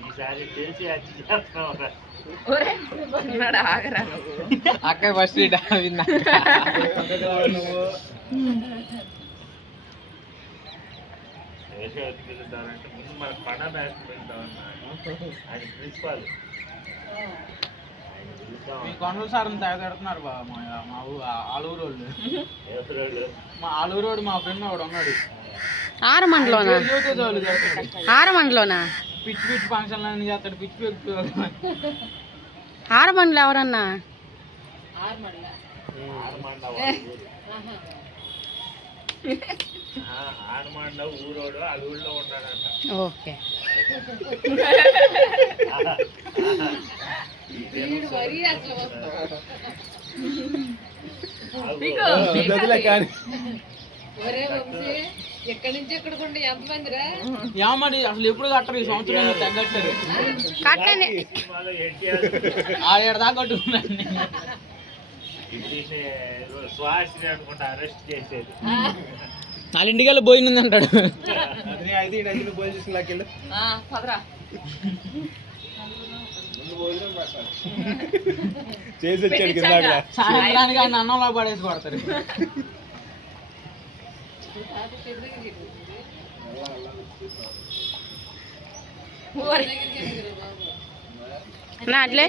ఈసారి తెలిసి వచ్చి చేస్తావు అక్క ఫస్ట్ విన్నా యశోదకి వెళ్తారంటే ముందు మన పడ బ్యాక్ వెళ్తామన్నా ఆయన ప్రిన్సిపాల్ మీ కొండల సార్ తయారు బా మా ఆలూరు వాళ్ళు మా ఆలూరు వాడు మా ఫ్రెండ్ వాడు ఉన్నాడు ఆరమండలోనా పిచ్చి పిచ్చి ఫంక్షన్ అన్ని చేస్తాడు పిచ్చి పిచ్చి ఆరమండలో ఎవరన్నా ఆడమండ ఊరోడు ఆ ఊళ్ళో ఉంటాడంట. ఓకే ఎక్కడి నుంచి ఎక్కడికండి ఎంతమందిరా ఏమడి అసలు ఎప్పుడు కట్టరు ఈ సంవత్సరం తగ్గట్టారు ఆడేడు దాకా కట్టుకున్నాను సుహాసిని అనుకుంటా అరెస్ట్ చేసేది. వాళ్ళ ఇంటికెళ్ళి పోయింది అంటాడు చేసి వచ్చాడు కింద సాయంత్రానికి ఆయన అన్నంలో పడేసి కొడతారు. అట్లే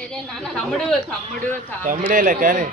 తమ్ముడు తమ్ముడు తమ్ముడేలే కానీ